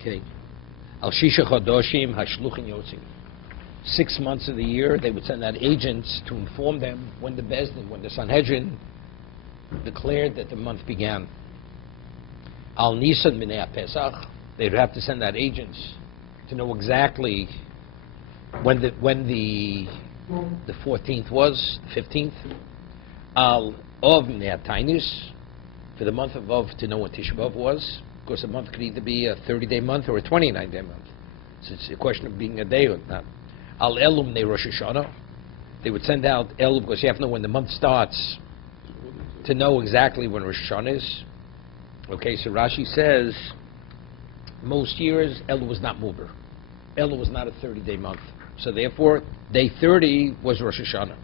Okay. Al Shisha Chodoshim Hashluchin Yotzim. 6 months of the year, they would send out agents to inform them when the Bezdin, when the Sanhedrin declared that the month began. Al Nisan Minei Pesach, they'd have to send out agents to know exactly when the 14th was, 15th. Al Ov Minei Tainis, for the month of Ov to know when Tisha B'Av was. Of course, a month could either be a 30-day month or a 29-day month. So it's a question of being a day or not. Al Elum Ne Rosh Hashanah. They would send out Elum because you have to know when the month starts to know exactly when Rosh Hashanah is. Okay, so Rashi says most years Elul was not Mubar. Elul was not a 30-day month. So therefore, day 30 was Rosh Hashanah.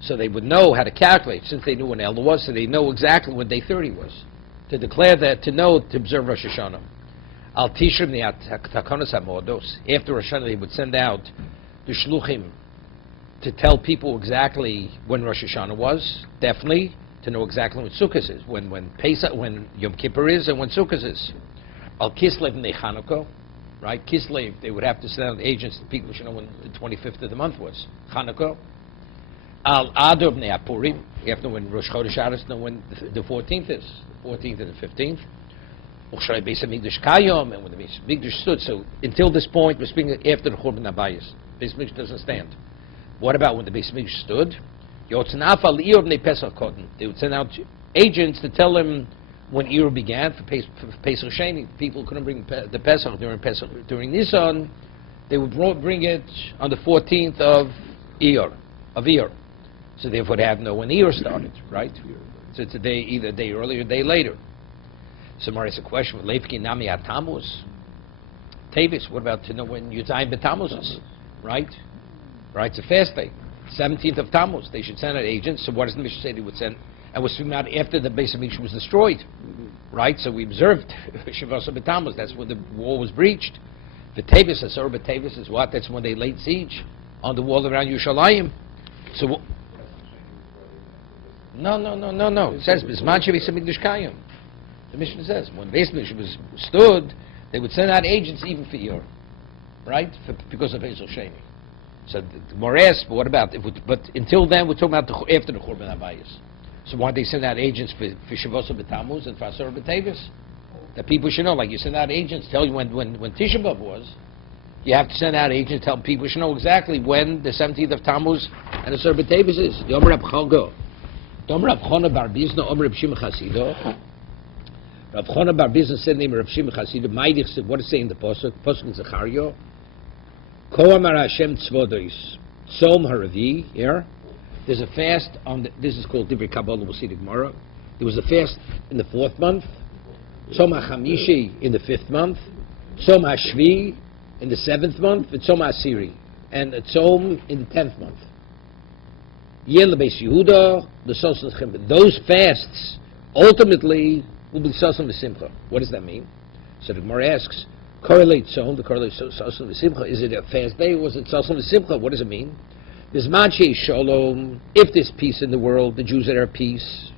So they would know how to calculate since they knew when Elul was, so they know exactly when day 30 was. To declare that, to know, to observe Rosh Hashanah. Al Tishrim Takonos HaModos. After Rosh Hashanah, they would send out the Shluchim to tell people exactly when Rosh Hashanah was, definitely, to know exactly when Sukkot is, when Pesach, when Yom Kippur is, and when Sukkot is. Al Kislev Nei Chanukah, right? Kislev, they would have to send out agents to people should know when the 25th of the month was. Chanukah. Al Adar Nei Apurim, you have to know when Rosh Chodesh Adar, know when the 14th is, the 14th and the 15th. Uchshrei Beis HaMikdash Kayom, and when the Beis HaMikdash stood. So until this point, we're speaking after the Churban Abayis. Beis HaMikdash doesn't stand. What about when the Beis HaMikdash stood? They would send out agents to tell them when Iyur began for Pesach Sheni. People couldn't bring the Pesach during Nisan. They would bring it on the 14th of Iyur. So therefore they have to know when Iyur started, right? So it's a day, either a day earlier or a day later. So Mara has a question. Leifki Nami Atamuz. Tavis, what about to know when Yudayim B'Tamuz is? Right? Right, it's a fast day. 17th of Tammuz. They should send out agents. So what does the Mishnah say they would send? And we're speaking out after the Beis HaMikdash was destroyed. Right? So we observed Shavasa B'Tammuz. That's when the wall was breached. The Tavis, Asur B'Tavis is what? That's when they laid siege on the wall around Yerushalayim. So No. It says Bisman Beis HaMikdash Kayim. The Mishnah says when Beis HaMikdash was stood, they would send out agents even for Iyur, right? Because of Pesach Sheni. So the Mores, what about? But until then, we're talking about after the Churban Abayis. So why they send out agents for Shavuos B'Tammuz and for Asur B'Tavis? That people should know. Like you send out agents, tell you when Tisha B'Av was. You have to send out agents, tell people should know exactly when the 17th of Tammuz and Asur B'Tavis is. Yom Rab Chalgo. Yom Rab Chona Bar Bizna, Om Rab Shimon Chasido. Rab Chona Bar Bizna said the name of Rab Shimon Chasido. Maidich said, what is saying in the Pasuk? Pasuk in Zechariah. Ko Amar Hashem Tzvodos, Tzom Haravi, here. There's a fast on this is called Divrei Kabbalah, we'll see the Gemara. There was a fast in the 4th month, Tzom HaChamishi in the 5th month, Tzom HaShvi in the 7th month, and Tzom HaAsiri, and a Tzom in the 10th month. Yen LeBeis Yehuda, the Sosan Chimba. Those fasts ultimately will be Sosan V'Simcha. What does that mean? So the Gemara asks, correlate Tzom, the correlate Sosan V'Simcha. Is it a fast day or was it Sosan V'Simcha? What does it mean? Bismanche Shalom, if there's peace in the world, the Jews that are peace.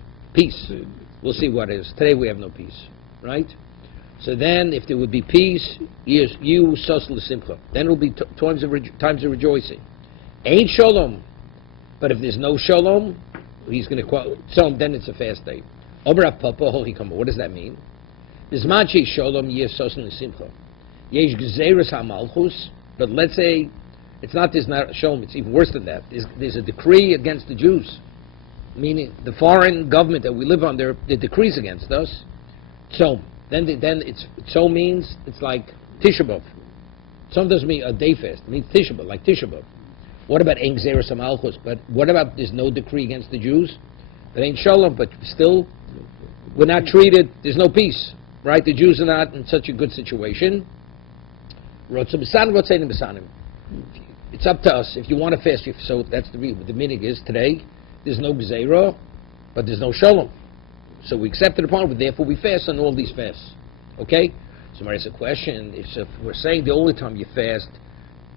We'll see what it is. Today we have no peace, right? So then, if there would be peace, you Sosan V'Simcha. Then it will be times of rejoicing. Ain't Shalom, but if there's no Shalom, he's going to quote. So then it's a fast day. Omer Papa Hochikama. What does that mean? Bismanche Shalom Yes Sosan V'Simcha. Yesh Gezeres HaMalchus. But let's say it's not this not Shalom. It's even worse than that. There's a decree against the Jews, meaning the foreign government that we live under. The decrees against us. So then it's so means it's like Tisha B'Av. Some doesn't mean a day fast. It means Tisha B'Av, like Tisha B'Av. What about Ein Gzeres HaMalchus? But what about there's no decree against the Jews? It ain't Shalom, but still we're not treated. There's no peace, right? The Jews are not in such a good situation. It's up to us. If you want to fast, so that's the reason. But the meaning is today there's no Gzeira, but there's no Shalom. So we accepted upon it, but therefore we fast on all these fasts. Okay? So there's a question. If we're saying the only time you fast,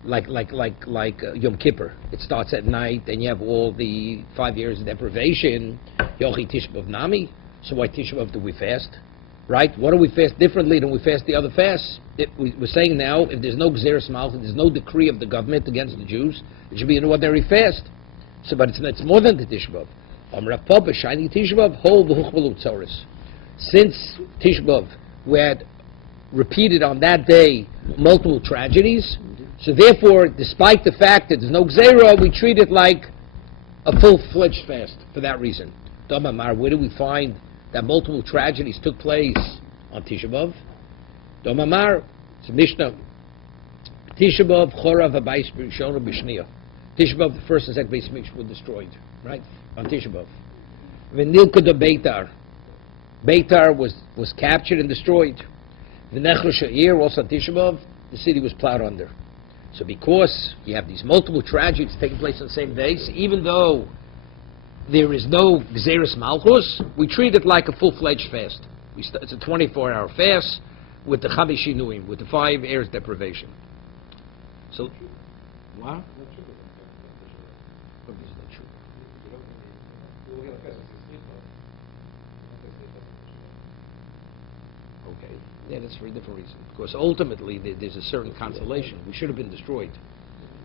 like Yom Kippur, it starts at night, and you have all the 5 years of deprivation. Yochi Tisha B'Av Nami. So why Tisha B'Av do we fast? right? What do we fast differently than we fast the other fasts? We're saying now, if there's no Gzeres Malchus, there's no decree of the government against the Jews, it should be an ordinary fast. So, but it's more than the Tisha B'Av. Rav Papa, shining Tisha B'Av, whole v'huchvalu tzoros. Since Tisha B'Av, we had repeated on that day multiple tragedies, so therefore, despite the fact that there's no Gzera, we treat it like a full-fledged fast for that reason. Domamar, where do we find that multiple tragedies took place on Tisha B'Av? Domamar, it's a Mishnah. Tisha B'Av, Chorav, Abayis, B'Rishon, B'Shniya. Tisha B'Av, the first and second base Mikdash were destroyed, right? On Tisha B'Av. V'nilka de Beitar. Beitar was captured and destroyed. V'nechra Sha'ir, also on Tisha B'Av, the city was plowed under. So because you have these multiple tragedies taking place on the same day, so even though there is no Gzeres Malchus, we treat it like a full-fledged fast. It's a 24-hour fast with the Chavish Shinuim, with the 5 hours deprivation. So, what? Okay, yeah, that's for a different reason. Because ultimately, there's a certain consolation. We should have been destroyed.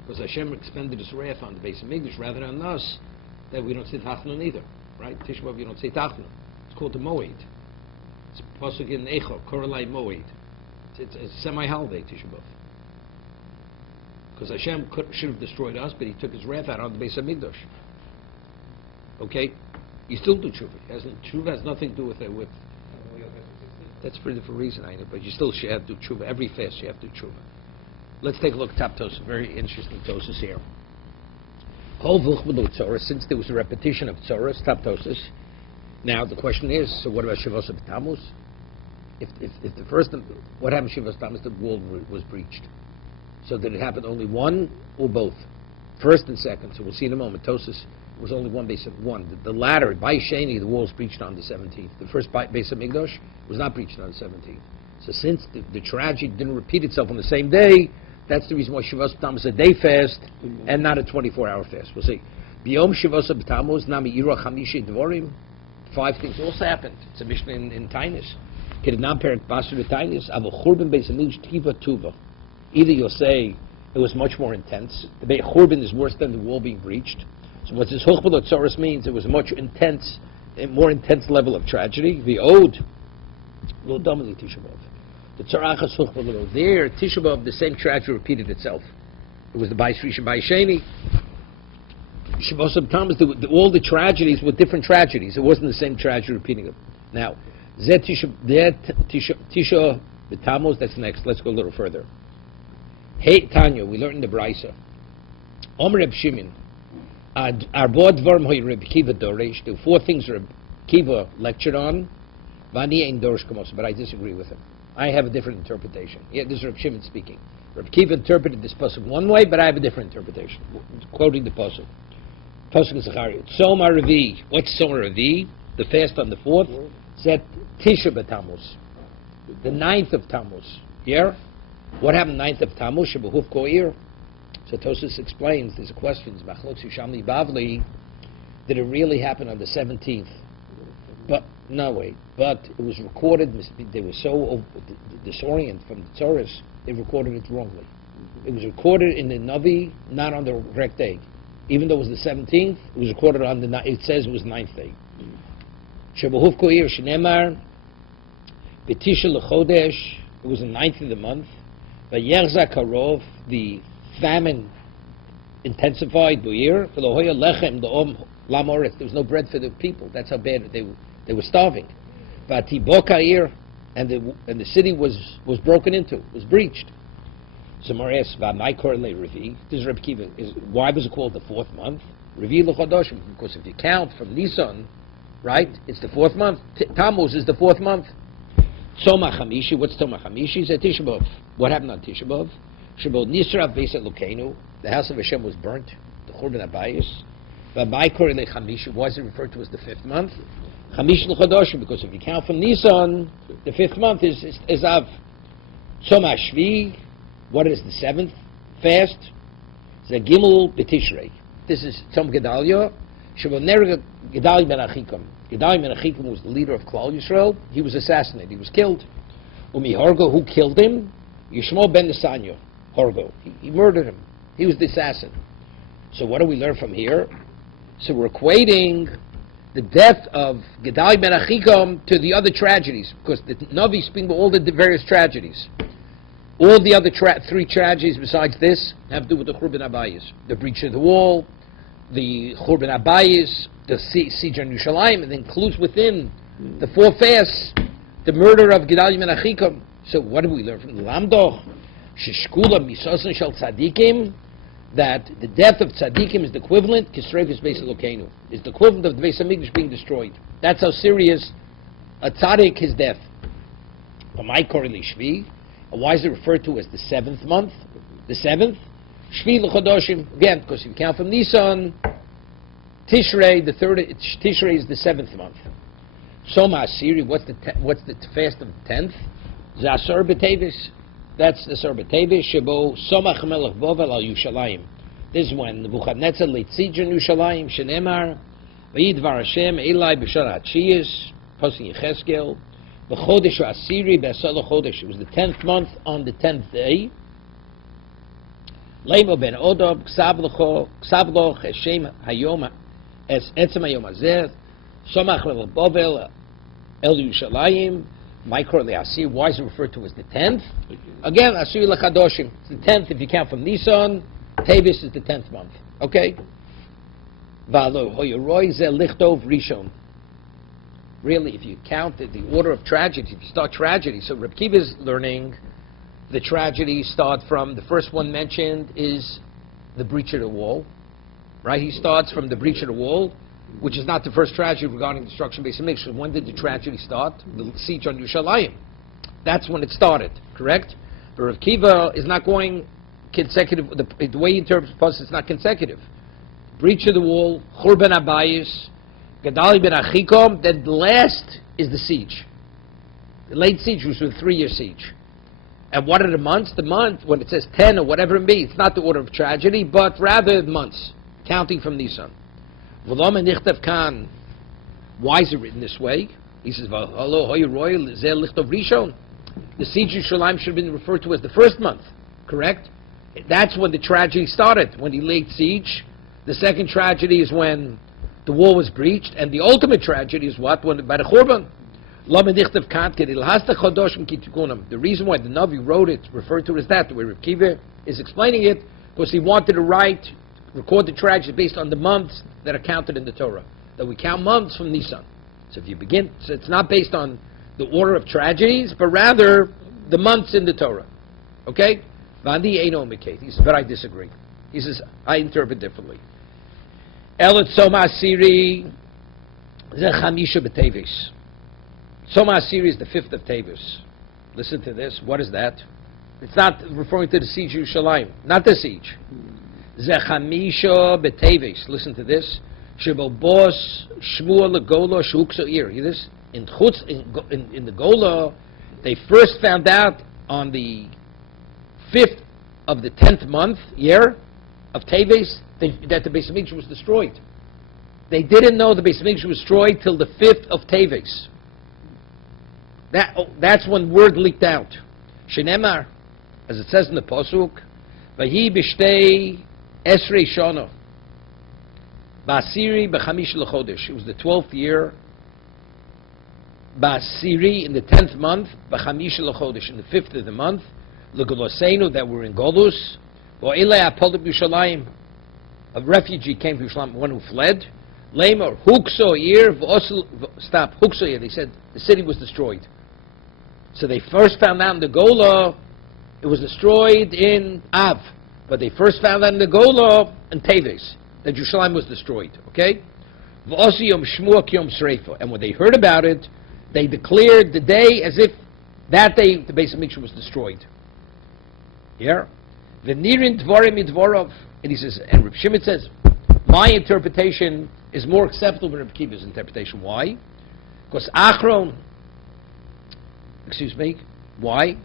Because Hashem expended His wrath on the base of Mikdash rather than on us, that we don't say Tachnun either, right? Tisha B'Av, you don't say Tachnun. It's called the Moed. It's Pasuk in Echo, Korelai Moed. It's a semi-holiday, Tisha B'Av. Because Hashem should have destroyed us, but He took His wrath out on the base of Mikdash. Okay? You still do tshuva. Tshuva has nothing to do with it. That's for a different reason, I know, but you still should have to do tshuva. Every fast you have to do tshuva. Let's take a look at Top Tosa. Very interesting Tosas here. Since there was a repetition of Tzoros, Top Tosas, now the question is, so what about Shavos Tammuz? If the first, what happened to Shavos Tammuz? The wall was breached. So did it happen only one or both? First and second. So we'll see in a moment. Tosas was only one base of one. The latter, by Sheni, the wall was breached on the 17th. The first base of Mikdash was not breached on the 17th. So since the tragedy didn't repeat itself on the same day, that's the reason why Shavos Tammuz is a day fast and not a 24-hour fast. We'll see. B'yom Shavos Tammuz nami ira chamishi dvorim. 5 things also happened. It's a Mishnah in Tainis. Kednam perik basur Tainis avo churban beis hamikdash tiva tuva. Either you'll say it was much more intense. The churban is worse than the wall being breached. So what this Huchbal Tzoros means, it was a much intense, a more intense level of tragedy. The Ode, Lo Domini Tisha B'Av. The Tzarachas Huchbal there, Tisha B'Av, the same tragedy repeated itself. It was the Bais Rishon Bais Sheni. Shavos Tammuz, all the tragedies were different tragedies. It wasn't the same tragedy repeating them. Now, Zet Tisha B'Tammuz, that's next. Let's go a little further. Hey Tanya, we learned in the Brisa. Omer Reb Shimon. The 4 things Reb Kiva lectured on, but I disagree with him. I have a different interpretation. Yeah, this is Reb Shimon speaking. Reb Kiva interpreted this pasuk one way, but I have a different interpretation. Quoting the pasuk. Pasuk in Zechariah. Tzoma Revi. What's Tzoma Revi? The fast on the 4th. Zet Tisha B'Tammuz. The 9th of Tammuz. Here? What happened 9th of Tammuz? Shebehuf Ko'ir. So Tosas explains, there's a question, did it really happen on the 17th? But, no way. But it was recorded, they were so disoriented from the Tzoros, they recorded it wrongly. It was recorded in the Navi, not on the correct day. Even though it was the 17th, it was recorded on it says it was 9th day. Shebehuf Ko'ir Shnemar, B'tisha L'chodesh, it was the 9th of the month. V'yerzak Karov, the famine intensified bu'ir for the hoya lechem the lamoret. There was no bread for the people. That's how bad they were starving. But bokair and the city was broken into, was breached. So Maris v'maikor le'revi. This is Reb Kiva. Why was it called the 4th month? Revi l'chodoshim, because if you count from Nisan, right, it's the 4th month. Tammuz is the 4th month. Tzoma Chamishi. What's Tzoma Chamishi? It's Tisha B'Av. What happened on Tisha B'Av? Shabbat Nisra Vesa Lukeinu, the house of Hashem was burnt, the Churban Abayis. V'maikor le'chamish, why is it referred to as the 5th month? Chamish l'chodoshim, because if you count from Nisan, the 5th month is Av. Tzom Hashvi, what is the 7th fast? Zagimul B'Tishrei. This is Tzom Gedalia. Shabbat Ner Gedalia Ben Achikom. Gedaliah ben Achikom was the leader of Klal Yisrael. He was assassinated. He was killed. Umi Horgo, who killed him? Yishmael ben Nesanyo. Horgo. He murdered him. He was the assassin. So what do we learn from here? So we're equating the death of Gedaliah ben Achikom to the other tragedies, because the Navi speaks about all the various tragedies. All the other three tragedies besides this have to do with the Churban Abayis. The breach of the wall, the Churban Abayis, the siege on Yerushalayim, and includes within the four fasts the murder of Gedaliah ben Achikom. So what do we learn from the Lamdoch? Sheshkula misosan shel tzadikim, that the death of tzadikim is the equivalent, kisreifus beis Elokeinu, is the equivalent of the Beis Hamikdash being destroyed. That's how serious a tzaddik, his death. Why is it referred to as the seventh month? The seventh? Shvi l'chodoshim. Again, because if you count from Nisan, Tishrei, the third, Tishrei is the seventh month. Soma Asiri, what's the fast of the 10th? Zasar b'tevis. That's the Asar b'tevis. Shebo Somach melech bovel al Yushalayim. This is when Nebuchadnezzar laid siege on Yushalayim. Shenemar v'yidvar Hashem Elai b'shar ha'tshiyis. Posing Yecheskel. B'chodesh Asiri b'asal chodesh. It was the 10th month on the 10th day. Leimo ben Odob ksavloch Hashem hayom es etzem hayom hazeh. Somach melech bovel el Yushalayim. Mikro le'asir. Why is it referred to as the 10th? Again, asir l'chadoshim. It's the 10th if you count from Nisan. Tevis is the 10th month. Okay? V'alo hoyoroi ze lichtov rishon. Really, if you count the order of tragedy, if you start tragedy, so Reb Kiva is learning the tragedies start from, the first one mentioned is the breach of the wall. Right? He starts from the breach of the wall, which is not the first tragedy regarding destruction of Beis Hamikdash. When did the tragedy start? The siege on Yerushalayim. That's when it started, correct? But Rav Kiva is not going consecutive. The way he interprets the parshas, it's not consecutive. Breach of the wall, Churban Abayis, Gedaliah ben Achikom. Then the last is the siege. The late siege was a 3-year siege. And what are the months? The month when it says 10 or whatever it be, it's not the order of tragedy, but rather months, counting from Nisan. Why is it written this way? He says, the siege of Yerushalayim should have been referred to as the first month, correct? That's when the tragedy started, when he laid siege. The second tragedy is when the wall was breached, and the ultimate tragedy is what? When by the Churban. The reason why the Navi wrote it, referred to it as that, the way Rav Kiva is explaining it, because he wanted to record the tragedy based on the months that are counted in the Torah. That we count months from Nisan. So if you begin, so it's not based on the order of tragedies, but rather the months in the Torah. Okay? Vandi Eino Mikate. He says, but I disagree. He says, I interpret differently. Elot Soma Asiri Ze Chamisha B'Tevis. Soma Asiri is the 5th of Tevis. Listen to this. What is that? It's not referring to the siege of Yerushalayim. Not the siege. Zechamisha b'tevis. Listen to this. Shebobos shmua legola shukso ir. Hear this? In the Gola, they first found out on the 5th of the 10th month year of Tevis that the Beis Hamikdash was destroyed. They didn't know the Beis Hamikdash was destroyed till the 5th of Tevis. That's when word leaked out. Shenemar, as it says in the pasuk, Vahi b'shtei Esrei Shana. Ba'asiri b'chamish l'chodesh. It was the 12th year. Ba'asiri in the 10th month. B'chamish l'chodesh in the 5th of the month. L'golosenu that were in Golus. V'ilei apolib Yerushalayim. A refugee came to Yerushalayim, one who fled. Lamor hukso year. Stop hukso year. They said the city was destroyed. So they first found out in the Gola it was destroyed in Av. But they first found out in the Gola in Teves that Yerushalayim was destroyed. Okay? And when they heard about it, they declared the day as if that day the Beis Hamikdash was destroyed. Yeah? And he says, and Reb Shimon says, my interpretation is more acceptable than Reb Kiva's interpretation. Why? Because why?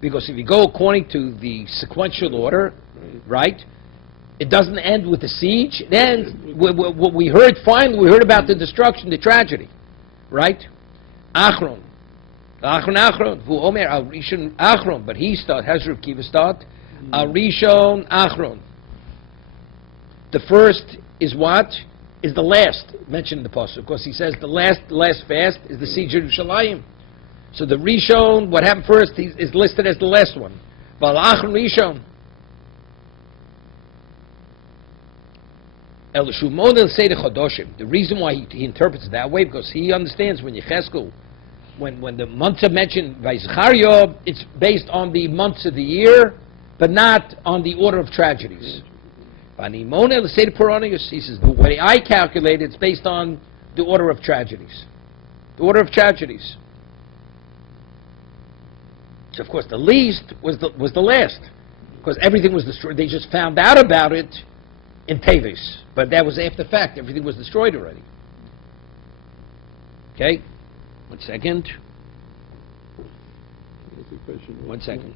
Because if you go according to the sequential order, right, It doesn't end with the siege. It ends, what we heard finally, we heard about the destruction, the tragedy. Right? Achron. Achron. Who Omer al Rishon Achron. But he has Rav Kiva start. Al Rishon Achron. The first is what? Is the last mentioned in the pasuk. Of course, he says the last fast is the siege of Yerushalayim. So the Rishon, what happened first, is listed as the last one. Val Achron Rishon. El Shumon El Seder Chodoshim. The reason why he interprets it that way, because he understands when Yecheskel, when the months are mentioned by Zechariah, it's based on the months of the year, but not on the order of tragedies. Vanimon El Seder Poronius, he says, the way I calculate it's based on the order of tragedies. The order of tragedies. So of course the least was the last, because everything was destroyed. They just found out about it in Tevis, but that was after the fact. Everything was destroyed already. Okay, 1 second. 1 second.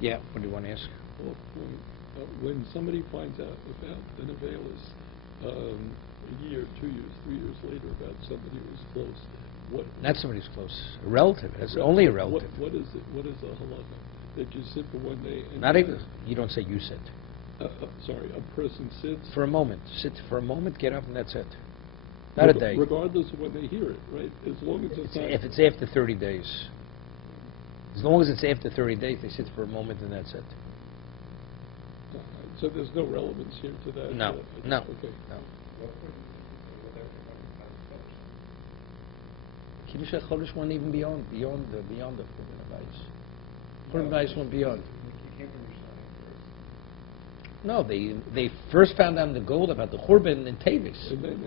Yeah, what do you want to ask? Well, when somebody finds out about an availus a year, 2 years, 3 years later about somebody who was close, what? Not somebody who's close. A relative. It's only a relative. What is it? What is a halacha? That you sit for 1 day and... Not even, you don't say you sit. Sorry, a person sits... For a moment. Sit for a moment, get up, and that's it. Not a day. Regardless of when they hear it, right? As long as it's not... If it's after 30 days. As long as it's after 30 days, they sit for a moment, and that's it. So there's no relevance here to that? No, no. Okay. No. Kiddush HaChodesh went even beyond the Churban Abayis. Churban Abayis went beyond. No, they first found out the gold about the Churban in Tevis. And then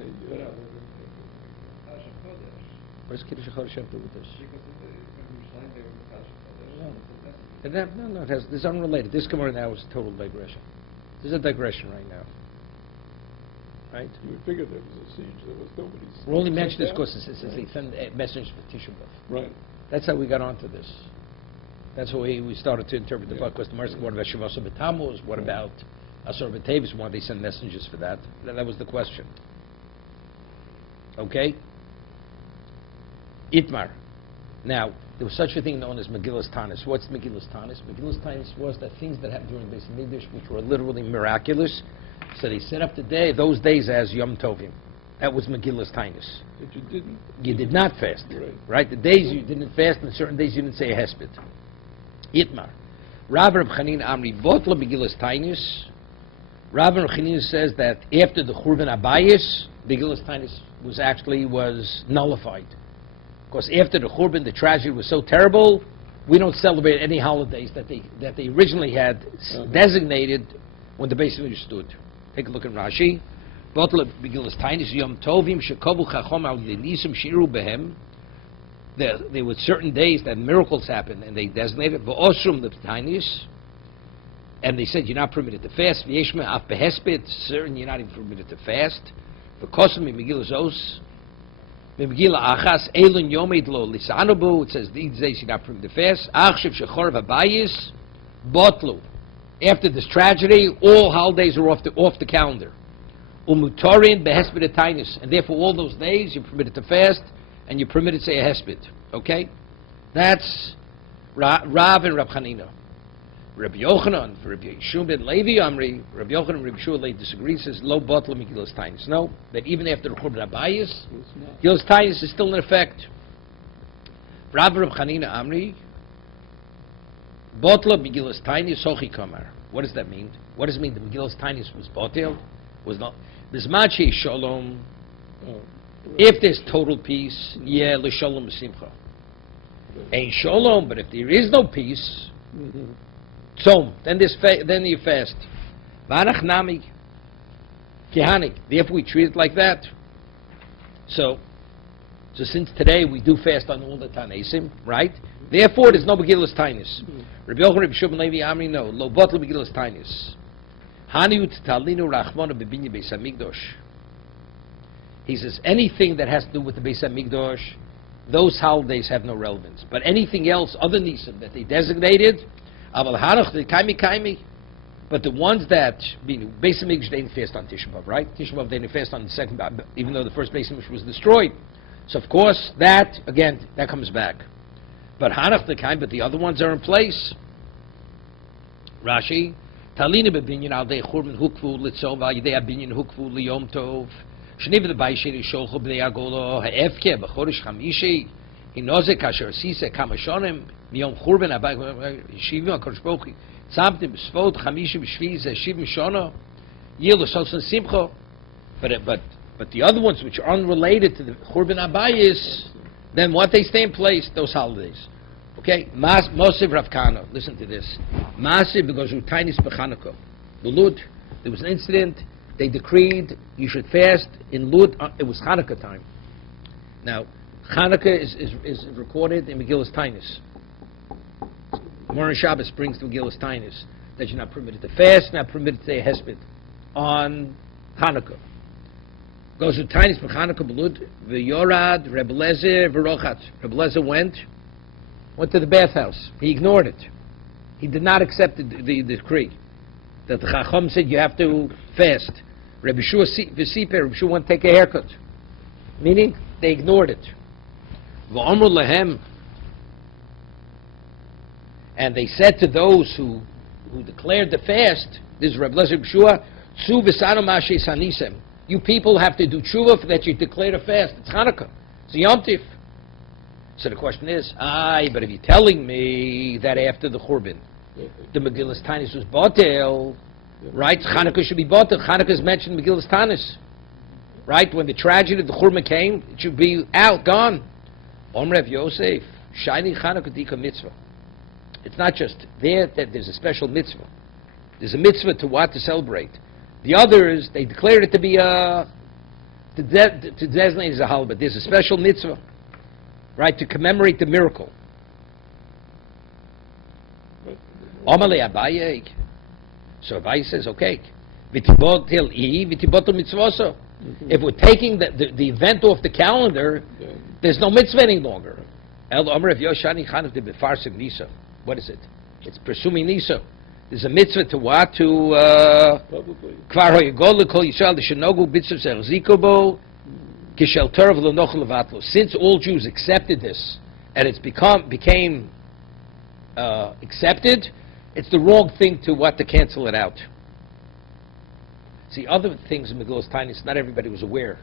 What does Kiddush HaChodesh have to do with this? No, this is unrelated. This Gemara now is a total digression. This is a digression right now. Right? You would figure there was a siege. There was nobody's... We're only mentioning this because it says they send messengers for Tisha B'Av. Right. That's how we got onto this. That's how we started to interpret the book. Because the Mercy, what about Shavasa B'Tammuz? What about Asar B'Tevis? Why they send messengers for that? That was the question. Okay? Itmar. Now, there was such a thing known as Megillas Tanis. What's Megillas Tanis? Megillas Tanis was the things that happened during Beis Hamikdash, which were literally miraculous. So they set up those days as Yom Tovim. That was Megillas Tanis. But you didn't... You did not fast. Right. The days you didn't fast, and certain days you didn't say a hesped. Yitmar. Rav Chanina Amri Botla Megillas Tanis. Rav Chanina says that after the Churban Abayis, Megillas Tanis was nullified. Because after the Churban, the tragedy was so terrible, we don't celebrate any holidays that they originally had designated when the Beis Hamikdash stood. Take a look at Rashi. There were certain days that miracles happened, and they designated and they said you're not permitted to fast. Certain you're not even permitted to fast. It says these days you're not permitted to fast. After this tragedy, all holidays are off the calendar. And therefore all those days you're permitted to fast and you're permitted to say a hesped. Okay? That's Rav and Rab Chanina. Rabbi Yochanan, for Rabbi Yeshua ben Levi Amri, Rabbi Yochanan and Rabbi Yeshua disagree, says, Lo Botla Megillas Tainus. No, that even after the Churban Abayis, Megillas Tainus is still in effect. Rav Rab Chanina Amri, Botla Megillas Tainus Hochi Kamar. What does that mean? What does it mean that Megillas Tainus was Botel? Was not. Bismachi Shalom. If there's total peace, yeah, L'Shalom Simcha. Ain't Shalom, but if there is no peace, Tzom, then you fast. Varach nami, kihani. Therefore, we treat it like that. So since today we do fast on all the Tanesim, right? Therefore, there's no Megillas Tainus. Rabbi Yochanan, Rabbi Shua ben Levi Amri, no. Lo botla Megillas Tainus. Haniut talinu rachmanu b'binya Beis Hamikdash. He says anything that has to do with the Beis Hamikdash, those holidays have no relevance. But anything else, other nisim that they designated, aval hanach the kaimi. But the ones that, Beis Hamikdash, they didn't fast on Tisha B'Av, right? Tisha B'Av, they didn't fast on the second, even though the first Beis Hamikdash was destroyed. So of course, that, again, that comes back. But hanach the kaim, but the other ones are in place. Rashi, Talina b'binyan al dei churban hukvu litzov al yidei abinyan hukvu liyom tov. Shniv the bayshiri sholcho b'nei agolo ha'efke b'chorish chamishi. Hinoze kasher sise kamashonim miyom churban abay shivim HaKadosh Baruch Hu tzamtim b'svot chamishi b'shvi ze shivim shono yil l'sosan simcho. But the other ones which are unrelated to the churban abayis, then what they stay in place, those holidays. Okay, Mosiv Rav Kana, listen to this. Masiv because Utainis b'Chanukah. The Lud, there was an incident, they decreed you should fast in Lud, it was Chanukah time. Now, Chanukah is recorded in Megillas Tainis. Moran Shabbos brings to Megillas Tainis that you're not permitted to fast, not permitted to say a hesped on Chanukah. Goes to Tainis b'Chanukah b'Lud, v'yorad, Rebbe Lezer, v'rochat. Rebbe Lezer went to the bathhouse. He ignored it. He did not accept the decree that the Chacham said you have to fast. Rebbe Shua v'siper, Rebbe Shua went to take a haircut. Meaning, they ignored it. V'omru lehem, and they said to those who declared the fast, this is Rebbe Lezer Rebbe Shua, tzu v'sanu ma'aseh sanisem. You people have to do tshuva for that you declared a fast. It's Hanukkah. It's a Yom Tif. So the question is, but if you're telling me that after the Churban, the Megillas Tainis was Botel, right? Chanukah should be Botel. Chanukah is mentioned in Megillas Tainis, right? When the tragedy of the Churban came, it should be out, gone. Omrev Yosef, Shiny Chanukah Dika Mitzvah. It's not just there that there's a special mitzvah. There's a mitzvah to what? To celebrate. The others, they declared it to be to designate as a holiday, but there's a special mitzvah, right, to commemorate the miracle. Amalei Abaye. So Abaye says, okay, if we're taking the event off the calendar, there's no mitzvah any longer. What is it? It's presuming Nasso. There's a mitzvah to what? To since all Jews accepted this and it's became accepted, it's the wrong thing to cancel it out. See, other things in Megillas Tainis, not everybody was aware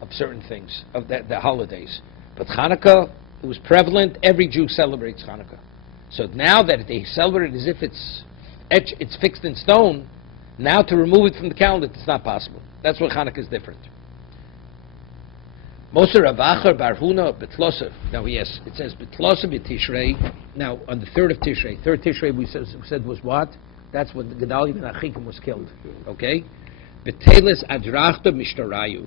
of certain things of the holidays, but Hanukkah, it was prevalent. Every Jew celebrates Hanukkah. So now that they celebrate it as if it's fixed in stone, now to remove it from the calendar, it's not possible. That's where Hanukkah is different. Moser Avachar Barhuna Betloser. Now yes, it says Betloser B'Tishrei. Now on the third Tishrei we said was what? That's when the Gedalia ben Achikim was killed. Okay? Beteles Adrachta Mishtarayu.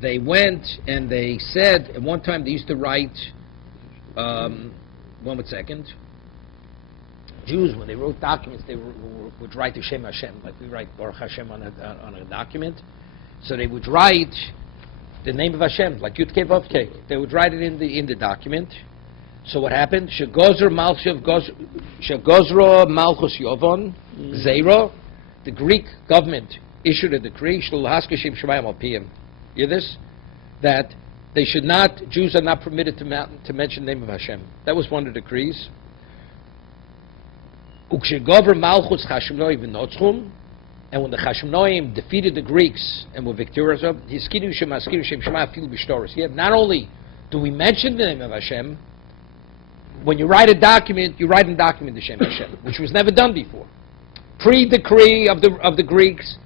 They went and they said at one time they used to write. 1 second. Jews, when they wrote documents, they would write to Shem Hashem, like we write Baruch Hashem on a document. So they would write the name of Hashem, like Yud Kei Vav Kei. They would write it in the document. So what happened? Shegozra Malchus Yovon Zera. The Greek government issued a decree. Shul Haskashim Shemayim Al Piyam. You hear this? That they should not. Jews are not permitted to mention the name of Hashem. That was one of the decrees. Ukshegover Malchus Chashmonaim v'Notzchum, and when the Chashmonaim defeated the Greeks and were victorious, not only do we mention the name of Hashem, when you write a document, you write in document the Shem Hashem, which was never done before. Pre-decree of the Greeks,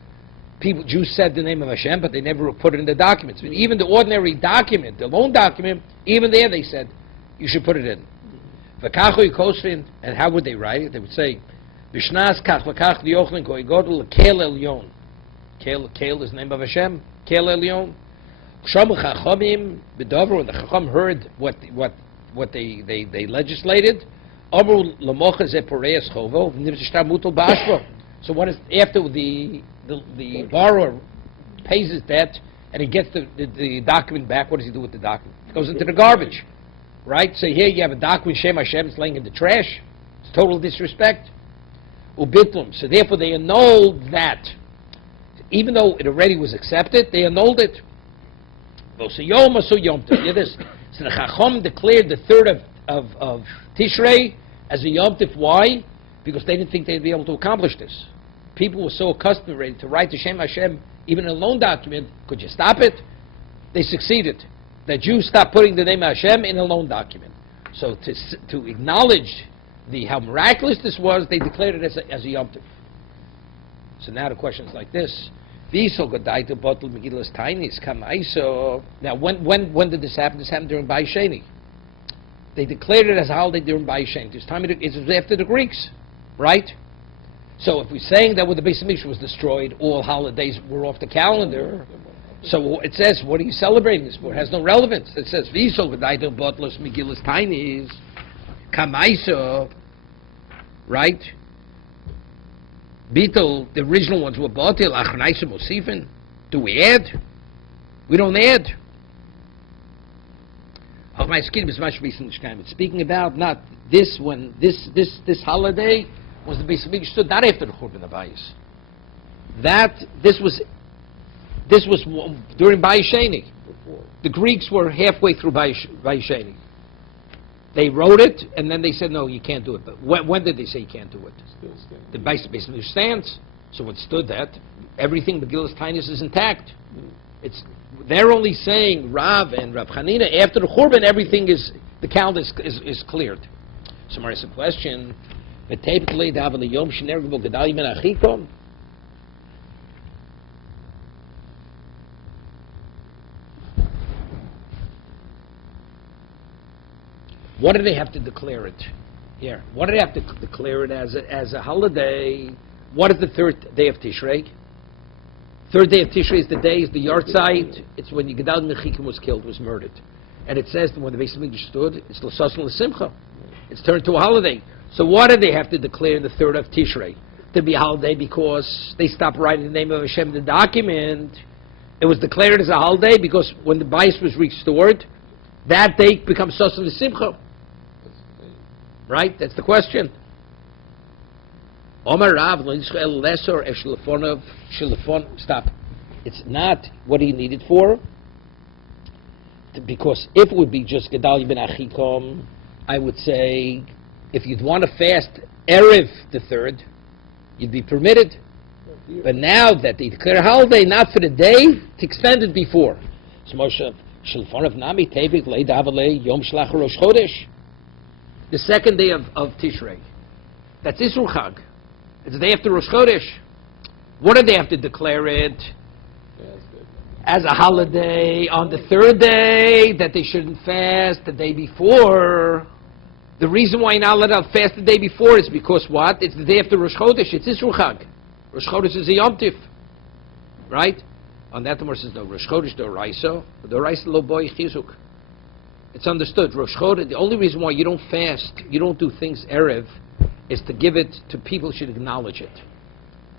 Jews said the name of Hashem, but they never put it in the documents. I mean, even the ordinary document, the loan document, even there they said you should put it in. And how would they write it? They would say, Bishnas kach v'kach liochlin koi godel kel elyon. Kel is the name of Hashem. Kel elyon. Shom chachamim b'dover. When the chacham heard what they legislated, Amru Lamocha Ze Poreas Chovo, Nivshtar Mutal Bashro. So what is, after the borrower pays his debt and he gets the document back, what does he do with the document? It goes into the garbage, right? So here you have a document, Shem Hashem, it's laying in the trash. It's total disrespect. Ubitlum. So therefore they annulled that. Even though it already was accepted, they annulled it. So the Chacham declared the third of Tishrei as a Yom Tif. Why? Because they didn't think they'd be able to accomplish this. People were so accustomed already to write to Shem Hashem, even in a loan document. Could you stop it? They succeeded. The Jews stopped putting the name of Hashem in a loan document. So to acknowledge how miraculous this was, they declared it as a Yom Tif. So now the question is like this. Now, when did this happen? This happened during Bai Sheni. They declared it as a holiday during Bai Sheni. This time it was after the Greeks, right? So if we're saying that when the Beis Hamikdash was destroyed, all holidays were off the calendar, so it says, what are you celebrating this for? It has no relevance. It says, right? Beetle, the original ones were Batil, Achnaisim, Osifin. Do we add? We don't add. It's speaking about not this when this holiday was the Beis Hamikdash stood not after the Churban Abayis. This was during Bai Sheni. The Greeks were halfway through Bai Sheni. They wrote it, and then they said, no, you can't do it. But when did they say you can't do it? The Beis Hamikdash stands. So it stood that. Everything, the Megillas Tainis is intact. They're only saying, Rav and Rav Chanina, after the Churban, everything is, the calendar is cleared. So there's a question. What do they have to declare it here? What do they have to declare it as a holiday? What is the third day of Tishrei? Third day of Tishrei is the Yartzeit. It's when Gedal Mechikim was killed, was murdered. And it says that when the Beis Hamikdash stood, it's L'Sas L'Simcha. It's turned to a holiday. So what do they have to declare the third of Tishrei? To be a holiday because they stopped writing the name of Hashem in the document. It was declared as a holiday because when the Bais was restored, that day becomes L'Sas L'Simcha. Right? That's the question. Stop. It's not what he needed for. Because if it would be just Gedaliah ben Achikom, I would say, if you'd want to fast Erev the third, you'd be permitted. But now that they declare a holiday, not for the day, to extend it before. The second day of Tishrei. That's Isur Chag. It's the day after Rosh Chodesh. What do they have to declare it? As a holiday on the third day, that they shouldn't fast the day before. The reason why you're not allowed to fast the day before is because what? It's the day after Rosh Chodesh. It's Isur Chag. Rosh Chodesh is a Yom Tif. Right? On that, the Gemara says, no, Rosh Chodesh Doraisa. Doraisa lo boy chizuk. It's understood. Rosh Chodesh, the only reason why you don't fast, you don't do things Erev, is to give it to people who should acknowledge it.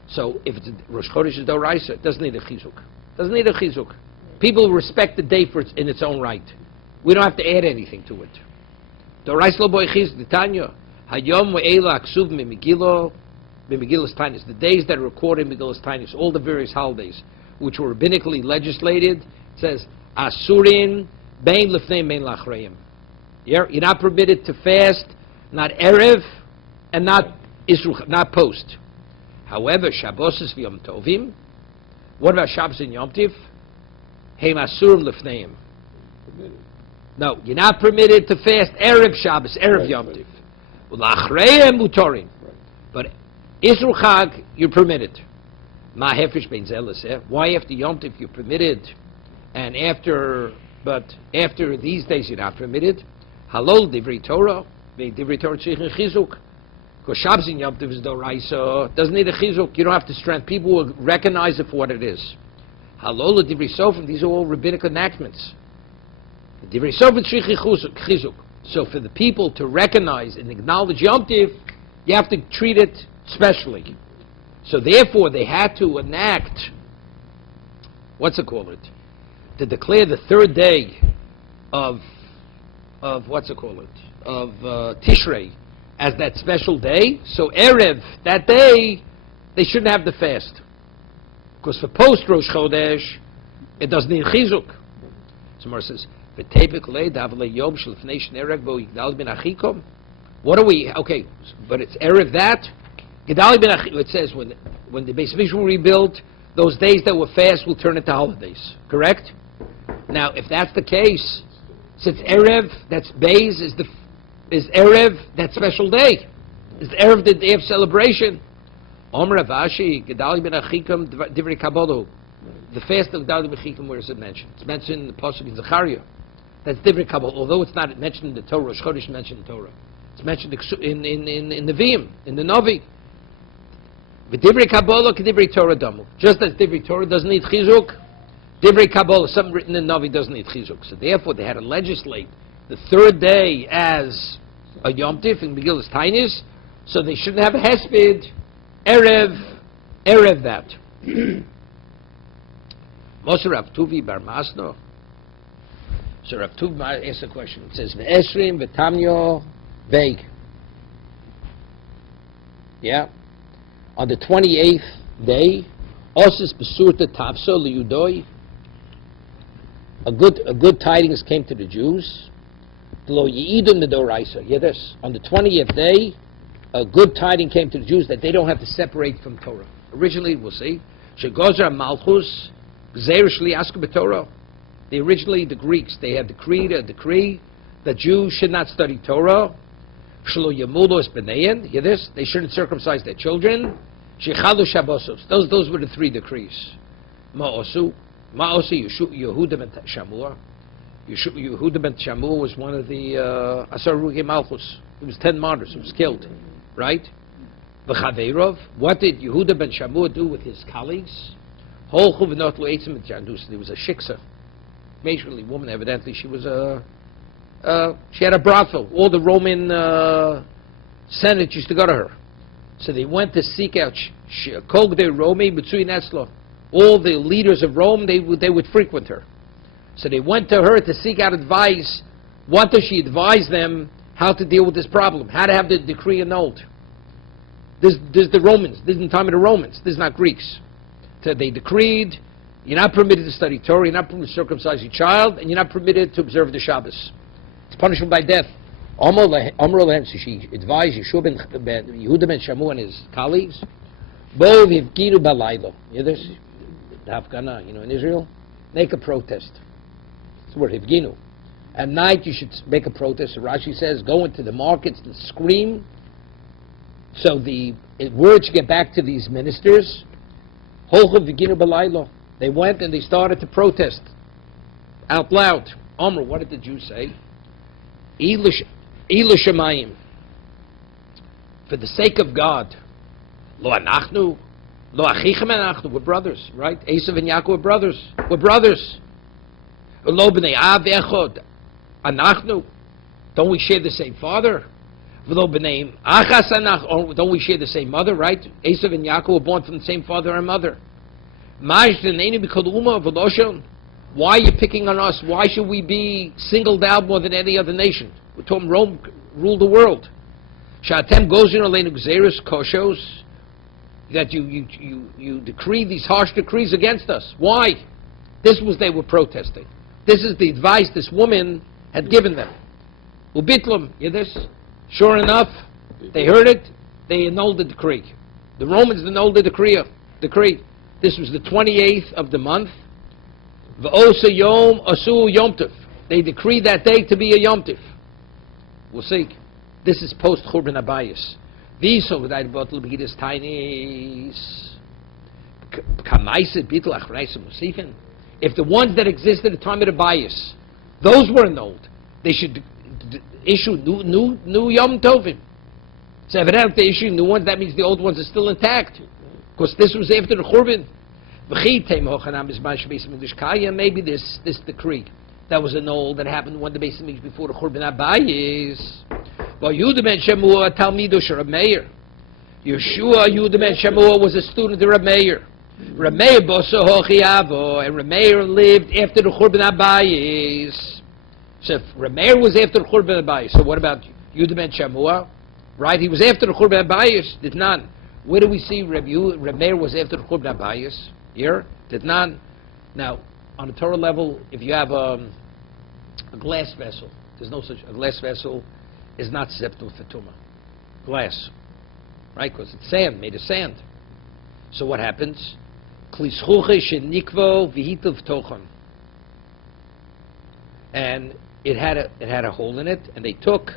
So if it's Rosh Chodesh is Doraisa, it doesn't need a chizuk. Doesn't need a chizuk. People respect the day for in its own right. We don't have to add anything to it. Doraisa lo boy chizuk, the Tanya. Hayom ve'ela aksuv memigilo, memigillas tainis. The days that are recorded in Megillas Tainis, all the various holidays, which were rabbinically legislated, it says, Asurin, Bein lefneim, bein lachreim. You're not permitted to fast, not Erev, and not Isru, not post. However, Shabbos is v'yom tovim. What about Shabbos and Yom Tiv? Heim asurim lefneim. No, you're not permitted to fast Erev Shabbos, Erev Yom Tiv. Lachreim mutorim. But Isru Chag, you're permitted. Ma hefresh bein zelas. Why after Yom Tiv you're permitted, and after these days you're not permitted? Halol divrei Torah, divrei Torah tzrichen chizuk. Because Shabbos and Yom Tov is doraisa, doesn't need a chizuk. You don't have to strengthen. People will recognize it for what it is. Halol divrei Sofim. These are all rabbinic enactments. Divrei Sofim tzrichen chizuk. So for the people to recognize and acknowledge Yom Tiv, you have to treat it specially. So therefore, they had to enact, to declare the third day of Tishrei as that special day. So Erev, that day, they shouldn't have the fast. Because for post Rosh Chodesh, it doesn't need chizuk. So Mar says, what are we, okay, but it's Erev that. It says when the Beis Mikdash will rebuild, those days that were fast will turn into holidays. Correct? Now, if that's the case, since Erev, that's Beis, is Erev that special day? Is Erev the day of celebration? Omer Avashi, Gedali ben Achikom, Divrei Kabbalah. The fast of Gedali ben Achikom, where is it mentioned? It's mentioned in the pasuk in Zechariah. That's Divrei Kabbalah, although it's not mentioned in the Torah. Rosh Chodesh mentioned in the Torah. It's mentioned in the Nevi'im, in the Navi. The Divrei Kabbalah, Divrei Torah Damu. Just as Divrei Torah doesn't need chizuk, Divrei Kabbalah, something written in Navi, doesn't need chizuk. So therefore, they had to legislate the third day as a Yom Tif in Megillas Tainis, so they shouldn't have a hesped Erev that. Moshe Rav Tuvi Bar Masno. So Rav Tuvi asks a question. It says, Ve'esrim v'tamyo veig. Yeah. On the 28th day, Osis Besurta Tavso Liyudoi, a good tidings came to the Jews. Lo Yidun Medoraisa. Hear this. On the 20th day, a good tiding came to the Jews that they don't have to separate from Torah. Originally, we'll see, Shegozar Malchus, Gzeir Shli Aska B'Torah. Originally, the Greeks, they had decreed a decree that Jews should not study Torah. Shlo Yemulos B'Neyen. Hear this? They shouldn't circumcise their children. Shechalu Shabbosos. Those were the three decrees. Ma'osu Yehuda ben Shamua. Yehuda ben Shamua was one of the Asar Rugi Malchus. He was 10 martyrs. He was killed. Right? V'chaveirov. What did Yehuda ben Shamua do with his colleagues? Holchu v'not lo eitzim v'jandus. There was a shiksa. Majorly woman, evidently. She was she had a brothel. All the Roman Senate used to go to her. So they went to seek out Kogde Romi B'tsui Netzlo. All the leaders of Rome, they would frequent her. So they went to her to seek out advice. What does she advise them how to deal with this problem? How to have the decree annulled? This is the Romans. This is the time of the Romans. This is not Greeks. So they decreed, you're not permitted to study Torah, you're not permitted to circumcise your child, and you're not permitted to observe the Shabbos. It's punishment by death. Amr Lehem, so she advised Yehuda ben Shamu and his colleagues, Bo v'ivginu balaylo. You hear this? The Hafgana, in Israel, make a protest. It's the word hivginu. At night you should make a protest. So Rashi says, go into the markets and scream. So the word should get back to these ministers. Holcha v'ivginu balaylo. They went and they started to protest out loud. Amr, what did the Jews say? Ilu Shemayim, for the sake of God, Lo Anachnu, Lo Achichem Anachnu, we're brothers, right? Esav and Yaakov were brothers. We're brothers. Lo B'nei Av Echod, Anachnu, don't we share the same father? Lo B'nei Achas Anach, don't we share the same mother, right? Esav and Yaakov were born from the same father and mother. Maj Deneni B'Kol Uma V'Loshon. Why are you picking on us? Why should we be singled out more than any other nation? We told them Rome ruled the world. Sha'atem gozin aleinu gzeirus koshos, that you decree these harsh decrees against us. Why? This was they were protesting. This is the advice this woman had given them. Ubitlum, hear this? Sure enough, they heard it. They annulled the decree. The Romans annulled the decree. This was the 28th of the month. V'osa yom asu yom tif. They decreed that day to be a yom tif. We'll see. This is post Churban Abayis. These are without bottle begidas tainis. Kamaiset bitl achraysim musifin. If the ones that existed at the time of the Abayis, those were annulled, they should issue new yom tovim. So if they have to issue new ones, that means the old ones are still intact, because this was after the Churban. Maybe this decree that was annulled that happened when the Beis Hamikdash before the Churban Abayis. Well, Yehuda ben Shemua, Talmido Reb Meir. Yeshua, Yehuda ben Shemua, was a student of Reb Meir. Reb Meir boso hochi avo, and Reb Meir lived after the Churban Abayis. So if Reb Meir was after the Churban Abayis, so what about Yehuda ben Shemua? Right, he was after the Churban Abayis, did none. Where do we see Reb Meir was after the Churban Abayis? Here, did none. Now, on a Torah level, if you have a glass vessel, there's no such, a glass vessel is not susceptible for tumah. Glass, right? Because it's sand, made of sand. So what happens? And it had a hole in it, and they took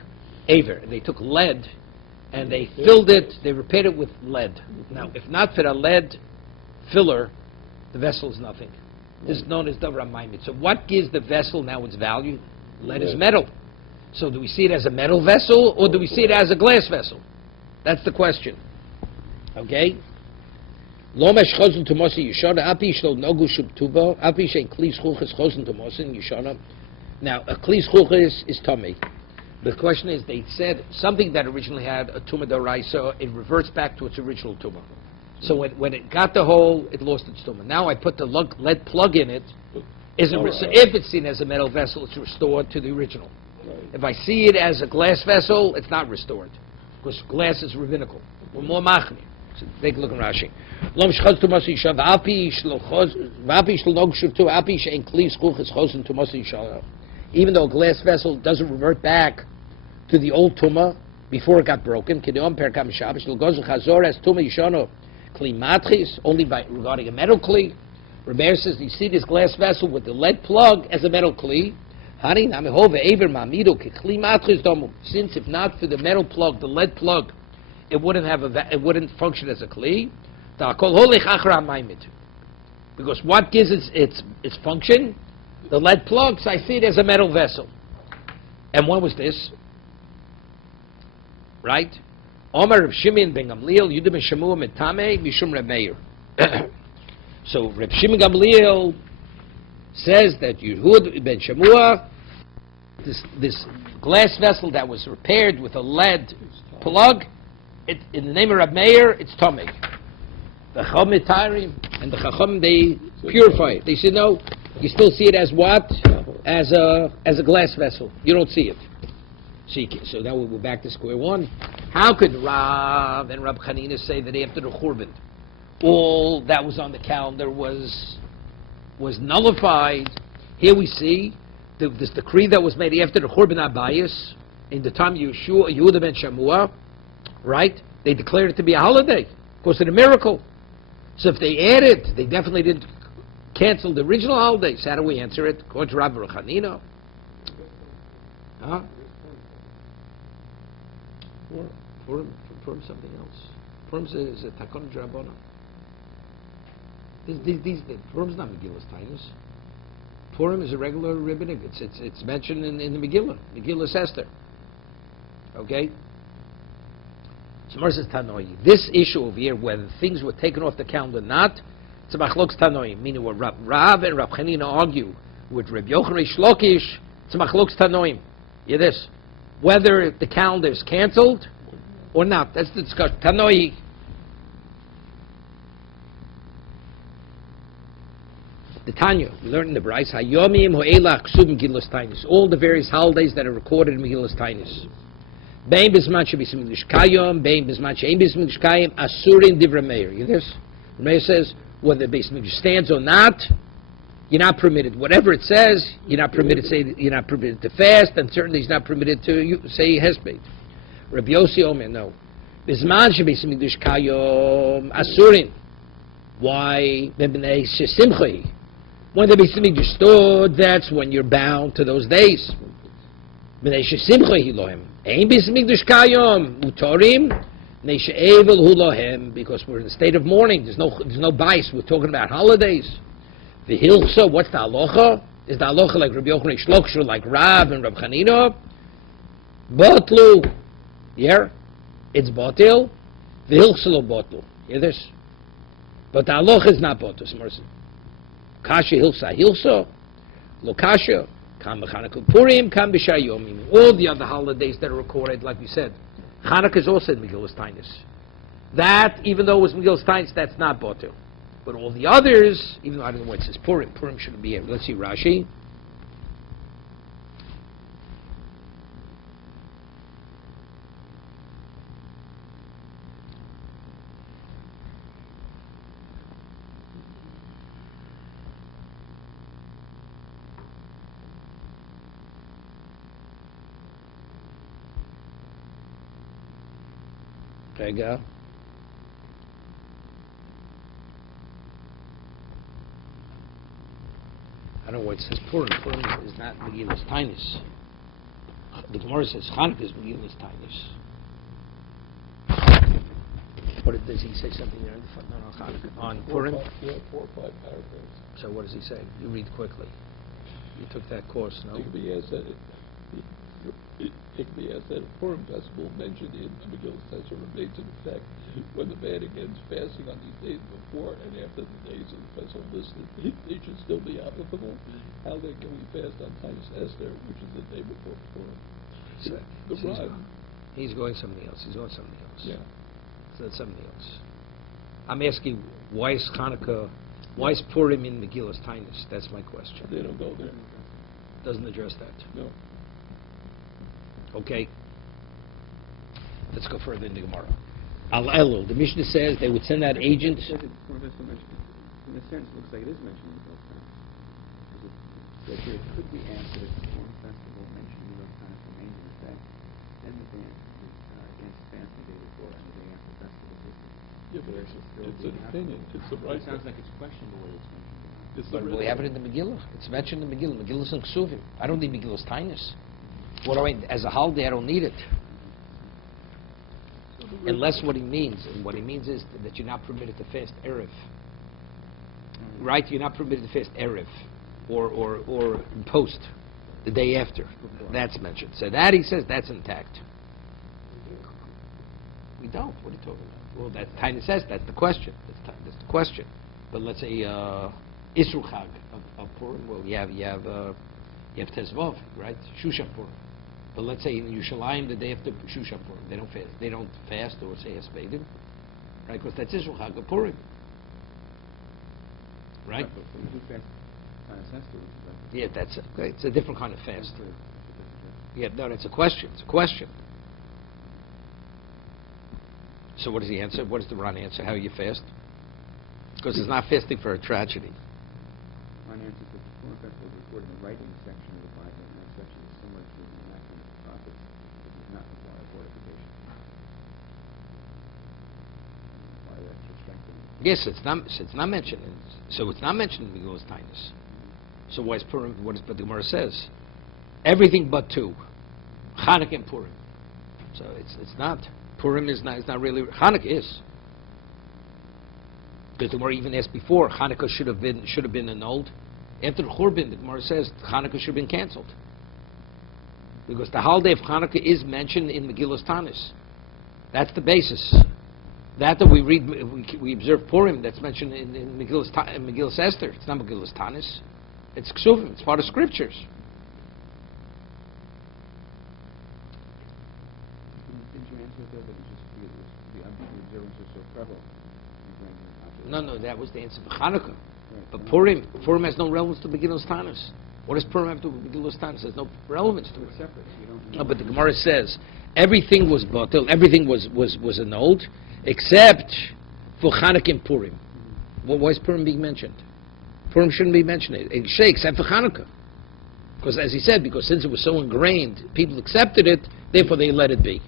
aver, and they took lead, and they filled it. They repaired it with lead. Now, if not for a lead filler, the vessel is nothing. This is known as Davar HaMaimid. So what gives the vessel now its value? Lead is metal. So do we see it as a metal vessel, or do we see it as a glass vessel? That's the question. Okay? Now, a kli zchuchis is tummy. The question is, they said something that originally had a tumah d'oraisa, it reverts back to its original tumah. So when it got the hole, it lost its tumah. Now I put the lead plug in it. So if it's seen as a metal vessel, it's restored to the original. Right. If I see it as a glass vessel, it's not restored, because glass is rabbinical. We're more machmir. So take a look at Rashi. Even though a glass vessel doesn't revert back to the old tumah before it got broken, only by regarding a metal kli. Rebbe says, you see this glass vessel with the lead plug as a metal kli. Since if not for the metal plug, the lead plug, it wouldn't function as a kli. Because what gives its function? The lead plug, so I see it as a metal vessel. And when was this? Right? Omar Reb Shimon ben Gamliel, Yehuda ben Shemua metame mishum Reb Meir. So Reb Shimon Gamliel says that Yehuda ben Shemua, this glass vessel that was repaired with a lead plug, in the name of Reb Meir, it's tamei. The commentators and the Chacham, they purify it. They say no, you still see it as what? As a glass vessel. You don't see it. So now we're back to square one. How could Rav and Rab Chanina say that after the Churban, all that was on the calendar was nullified? Here we see this decree that was made after the Churban Abayis, in the time of Yehuda ben Shemua, right? They declared it to be a holiday because of the miracle. So if they added, they definitely didn't cancel the original holidays. How do we answer it? According to Rav Chanina. Huh? Purim something else. Purim is a takon drabona. Purim's not Megillah's Tainus. Purim is a regular rabbinic. It's mentioned in the Megillah. Megillah's Esther. Okay? So Mar says Tanoi. This issue over here, whether things were taken off the calendar or not, it's a machlokes Tanoi. Meaning what Rav and Rab Chanina argue with Reb Yochanan Reish Lakish, it's a machlokes Tanoim. Hear this. Whether the calendar is canceled or not. That's the discussion. Tanoi. The Tanya, we learned in the Bryce, Hayomim ho'ela ksub Megillas Tainus. All the various holidays that are recorded in Megillas Tainus. Bein bisman shebis Megillas Kayom, bein bisman she'ein bis Megillas Kayom, asurin divrei Meir. You hear this? Meir says, whether the Beis Megillah stands or not, you're not permitted. Whatever it says, you're not permitted to say. You're not permitted to fast, and certainly he's not permitted to say hesped. Rabbi Yossi Omer, no. Bisman shebeis Mikdash Kayom asurin. Why? When the Beis Mikdash stood, that's when you're bound to those days. B'nei shesimcha hilohim. Ein Beis Mikdash Kayom utorim. B'nei she'evel hu lohem. Because we're in a state of mourning. There's no bias. We're talking about holidays. The hilchsa, what's the halacha? Is the halacha like Rabbi Yochanan Reish Lakish, like Rav and Rab Chanina? Botlu. Yeah? It's botil. The hilchsa lo botlu. Hear this? But the halacha is not botil. Kasha hilsa. Hilsa. Lo kasha. Kam b'Chanukah Purim, kam b'Shayomim. All the other holidays that are recorded, like we said, Chanukah is also in Megillas Tainis. That, even though it was Megillas Tainis, that's not Botel. But all the others, even though I don't know what it says Purim, Purim shouldn't be here. Let's see Rashi. Rega. I don't know what it says Purim. Purim is not Megillas Tainis. The Gemara says Chanukah is Megillas Tainis. What does he say something there in the footnote on Chanukah? On Purim? 4 or 5 paragraphs. So what does he say? You read quickly. You took that course, no? It could be asked that a Purim festival mentioned in the Megillas Tainis remains in effect when the ban against fasting on these days before and after the days of the festival listed. They should still be applicable. How then can we fast on Titus Esther, which is the day before Purim? So he's going something else. He's going something else. Yeah. So that's something else. I'm asking, why is Hanukkah, why is Purim in Megillas Tainis? That's my question. They don't go there. Doesn't address that. No. Okay. Let's go further in the Gemara. Al-Elul, the Mishnah says they would send out agents. In a sense, it looks like it is mentioned in those times. Because it could be asked that if the Purim festival mentioned in those times remains in effect, then the ban is against fasting the day before and the day after the festival is listed. Yeah, but it's an opinion. It's the right. It sounds like it's questionable whether it's mentioned. It's But we have it in the Megillah. It's mentioned in the Megillah. Megillah's and Ksuvim. I don't need Megillah's Tainis. What do I, as a holiday, I don't need it. Unless what he means is that you're not permitted to fast Erev. Right? You're not permitted to fast Erev or post, the day after. That's mentioned. So that, he says, that's intact. We don't. What are you talking about? Well, that Taina says that's the question. That's the question. But let's say Isru Chag of Purim. Well, you have Tezvov, right? Shusha Purim. But let's say in Yerushalayim the day after Shusha Purim, they don't fast. They don't fast or say Hespedim, right? Because that's Isru Chag of Purim, right? But we do fast on a sense. Yeah, that's okay. It's a different kind of fast. Yeah, no, it's a question. It's a question. So what does he answer? What does the Ran answer? How you fast? Because it's not fasting for a tragedy. Ran answers that the Purim festival is recorded in the writing section of the Bible, and that section is similar to the enactment of the prophets. It does not require fortification. Require extra strengthening. Yes, it's not mentioned. So it's not mentioned in the Megillas Tainis. So why is Purim? What the Gemara says? Everything but two, Chanukah and Purim. So it's not. Purim is not really. Chanukah is. Because the Gemara even asked before, Chanukah should have been annulled. After the Churban, the Gemara says Chanukah should have been cancelled. Because the holiday of Chanukah is mentioned in Megillas Tainis. That's the basis. That we read, we observe Purim, that's mentioned in Megillas Esther. It's not Megillas Tainis. It's Ksuvim. It's part of scriptures. Didn't you answer that it was just the observance was so prevalent? No, that was the answer for Chanukah. Right. But Purim has no relevance to Megillas Tainis. What does Purim have to do with Megillas Tainis? There's no relevance to it. It's separate. So you don't No, but the Gemara says everything was batel, everything was annulled, except for Chanukah and Purim. Well, why is Purim being mentioned? Purim shouldn't be mentioned. It should, except for Chanukah. Because, as he said, because since it was so ingrained, people accepted it, therefore they let it be.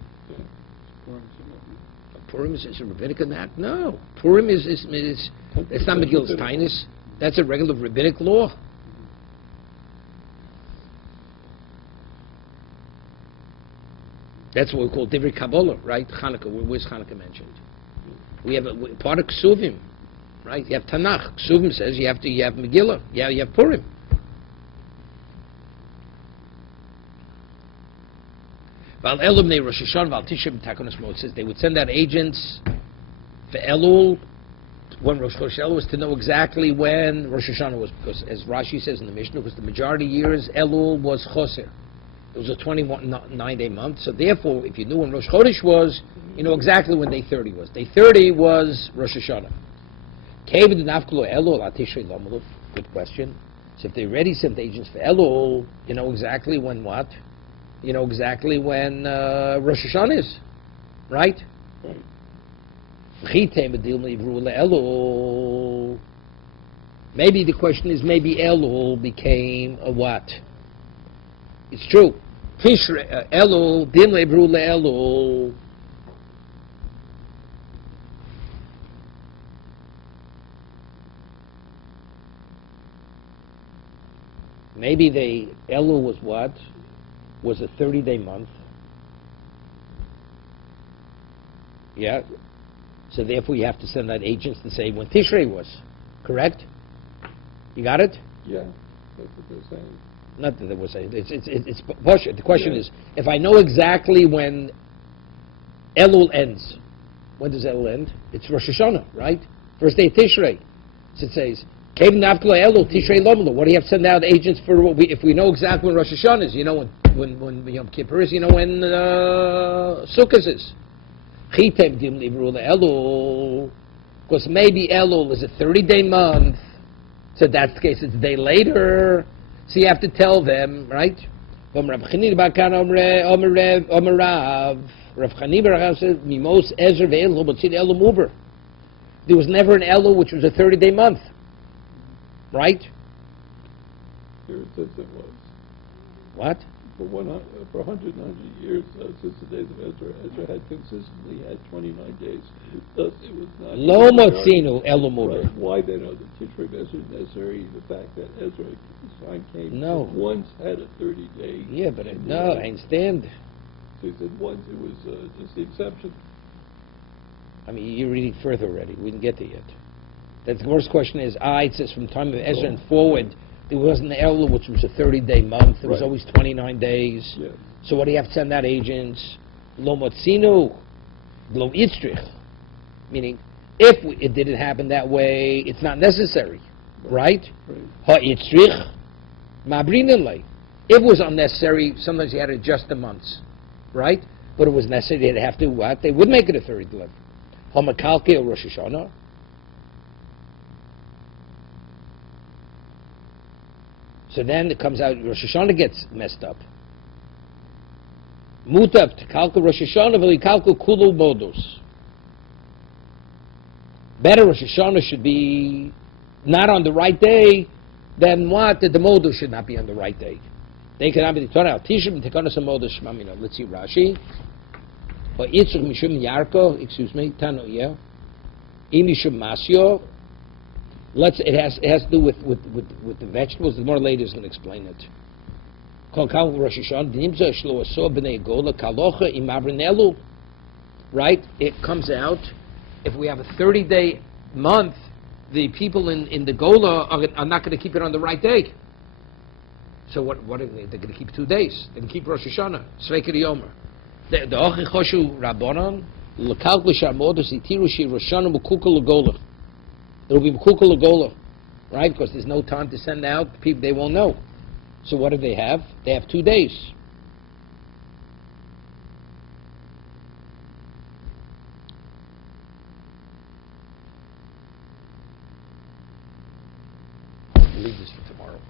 Purim is a rabbinic act? No. Purim is it's not Megillas Tainis. That's a regular rabbinic law. That's what we call Divrei Kabbalah, right? Chanukah. Where's Chanukah mentioned? We have part of Ksuvim, right? You have Tanakh. Ksuvim says you have Megillah. You have Purim. Val Elul Bnei Rosh Hashanah Val Tisha B'Takonos Moed says they would send out agents for Elul when Rosh Chodesh Elul was to know exactly when Rosh Hashanah was, because as Rashi says in the Mishnah, because the majority of years Elul was Choser. It was a 29-day month, so therefore, if you knew when Rosh Chodesh was, you know exactly when day 30 was. Day 30 was Rosh Hashanah. Good question. So if they already sent agents for Elul, you know exactly when what? You know exactly when Rosh Hashanah is, right? Maybe the question is, maybe Elul became a what? It's true. Elul, din lebru le'elul. Maybe Elul was what? Was a 30-day month. Yeah. So therefore you have to send out agents to say when Tishrei was. Correct? You got it? Yeah, that's what they're saying. Not that they were saying. It's bullshit. The question is, if I know exactly when Elul ends, when does Elul end? It's Rosh Hashanah, right? First day of Tishrei. So it says, Kev Nafkala Elul Tishrei Lomelu. What do you have to send out agents for? If we know exactly when Rosh Hashanah is, you know when Yom Kippur is, you know when Sukkot is. Chitem dim libru Elul, because maybe Elul is a 30-day month. So that's the case. It's a day later. So you have to tell them, right? Rav Chanina says, "Mimos Ezer ve'Elul b'tzid Elul muber." There was never an Elul which was a 30-day month, right? Here it says it was. What? For 190 years, since the days of Ezra, Ezra had consistently had 29 days. Thus, it was not... Lo motzinu Elul muber. Right. Why then are the Tishrei message necessary? The fact that Ezra, the sign came, once had a 30-day... Yeah, but no, I understand. So he said once it was just the exception. I mean, you're reading further already. We didn't get there yet. The first question is, it says from the time of Ezra and forward, there wasn't an Elul, which was a 30-day month. There was always 29 days. Yeah. So what do you have to send out agents? Lo motzinu, lo itzrich. Meaning, if it didn't happen that way, it's not necessary. Right? Ha itzrich, mabrinelei. If it was unnecessary, sometimes you had to adjust the months. Right? But it was necessary, they'd have to what? They would make it a 30-day. Ha makalke or Rosh Hashanah. So then it comes out, Rosh Hashanah gets messed up. Mutab to kalku Rosh Hashanah, v'li kalku kulu modus. Better Rosh Hashanah should be not on the right day than what? That the modus should not be on the right day. They cannot be torn out. Tishim tekonos modus shmamina. Let's see Rashi. Or itzuk mishum yarko, excuse me, tano yeah. Imishum masyo. It has to do with the vegetables. The more later is going to explain it. Right? It comes out, if we have a 30-day month, the people in the Gola are not going to keep it on the right day. So what are they? They're going to keep 2 days. They're going to keep Rosh Hashanah. Sveikir Yomer. The Ochi Choshu Rabbanon, L'kalku Sharmodos Itiru Shi Rosh Hashanah Mukukul L'Gola. It will be Mukukul L'Gola, right? Because there's no time to send out people, they won't know. So what do they have? They have 2 days. I'll leave this for tomorrow.